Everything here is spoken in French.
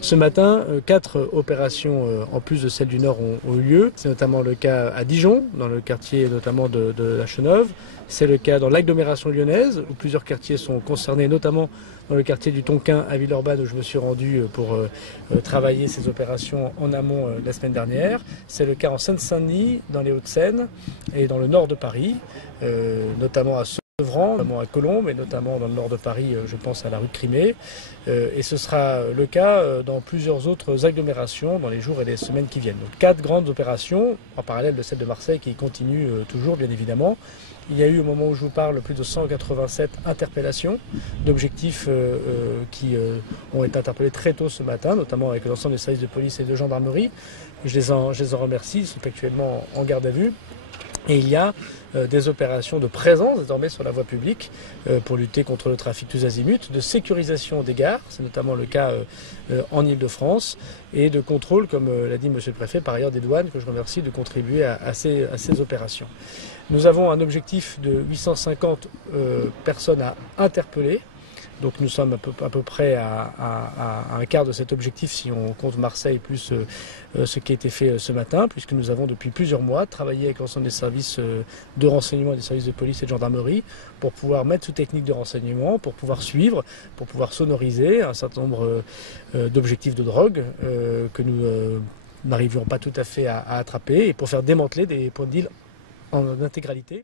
Ce matin, 4 opérations en plus de celle du Nord ont eu lieu. C'est notamment le cas à Dijon, dans le quartier notamment de la Cheneuve. C'est le cas dans l'agglomération lyonnaise, où plusieurs quartiers sont concernés, notamment dans le quartier du Tonquin à Villeurbanne, où je me suis rendu pour travailler ces opérations en amont la semaine dernière. C'est le cas en Seine-Saint-Denis, dans les Hauts-de-Seine et dans le nord de Paris, notamment à Sevran, notamment à Colombes et notamment dans le nord de Paris, je pense à la rue de Crimée. Et ce sera le cas dans plusieurs autres agglomérations dans les jours et les semaines qui viennent. Donc 4 grandes opérations, en parallèle de celle de Marseille qui continue toujours bien évidemment. Il y a eu au moment où je vous parle plus de 187 interpellations d'objectifs qui ont été interpellés très tôt ce matin, notamment avec l'ensemble des services de police et de gendarmerie. Je les en remercie, ils sont actuellement en garde à vue. Et il y a des opérations de présence désormais sur la voie publique pour lutter contre le trafic tous azimuts, de sécurisation des gares, c'est notamment le cas en Ile-de-France, et de contrôle, comme l'a dit Monsieur le Préfet, par ailleurs des douanes, que je remercie de contribuer à ces opérations. Nous avons un objectif de 850 personnes à interpeller. Donc nous sommes à peu près à un quart de cet objectif si on compte Marseille plus ce qui a été fait ce matin, puisque nous avons depuis plusieurs mois travaillé avec l'ensemble des services de renseignement et des services de police et de gendarmerie pour pouvoir mettre sous technique de renseignement, pour pouvoir suivre, pour pouvoir sonoriser un certain nombre d'objectifs de drogue que nous n'arrivions pas tout à fait à attraper et pour faire démanteler des points de deal en intégralité.